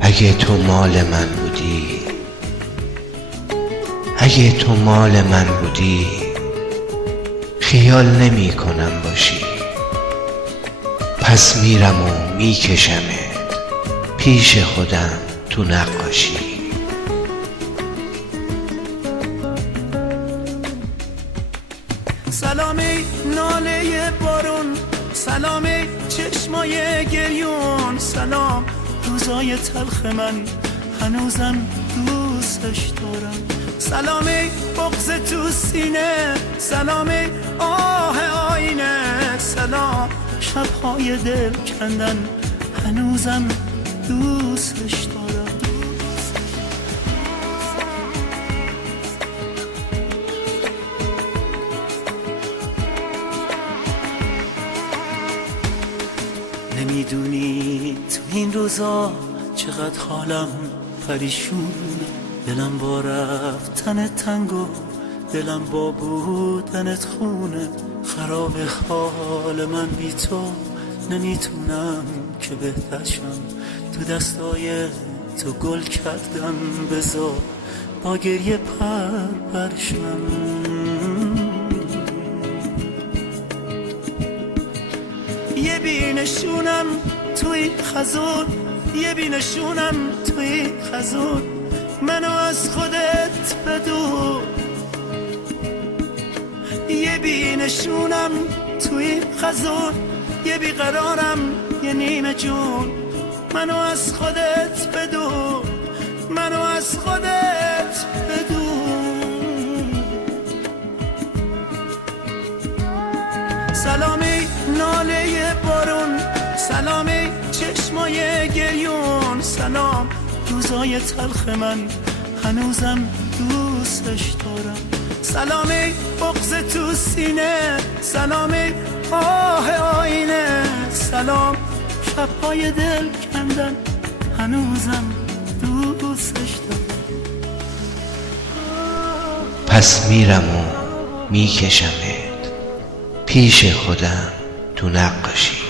اگه تو مال من بودی، اگه تو مال من بودی، خیال نمی کنم باشی. پس میرم و میکشمت پیش خودم تو نقاشی. سلامی ناله بارون، سلامی چشمای گریون، سلام روزای تلخ من هنوزم دوستش دارم. سلامی بغض تو سینه، سلامی آه آینه، سلام شبهای دل کندن هنوزم دوستش دارم. نمیدونی تو این روزا چقدر حالم پریشون، دلم با رفتن تنگو، دلم با بودنت خونه. خراب حال من بی تو، نمیتونم که بهترشم. تو دستای تو گل کردم، بذار با گریه پرشم. یه بینشونم توی خزون، یه بینشونم توی خزون، منو از خودت بدون. یه بینشونم توی خزون، یه بیقرارم یه نیمه جون، منو از خودت بدون، منو از خودت بدون. سلامی ناله بارون، سلامی چشمای گریون، سلام روزای تلخ من هنوزم دوستش دارم. سلامی بغض تو سینه، سلامی آه آینه، سلام شبهای دل کندن هنوزم دوستش دارم. پس میرم و میکشمت پیش خودم تو نقاشی.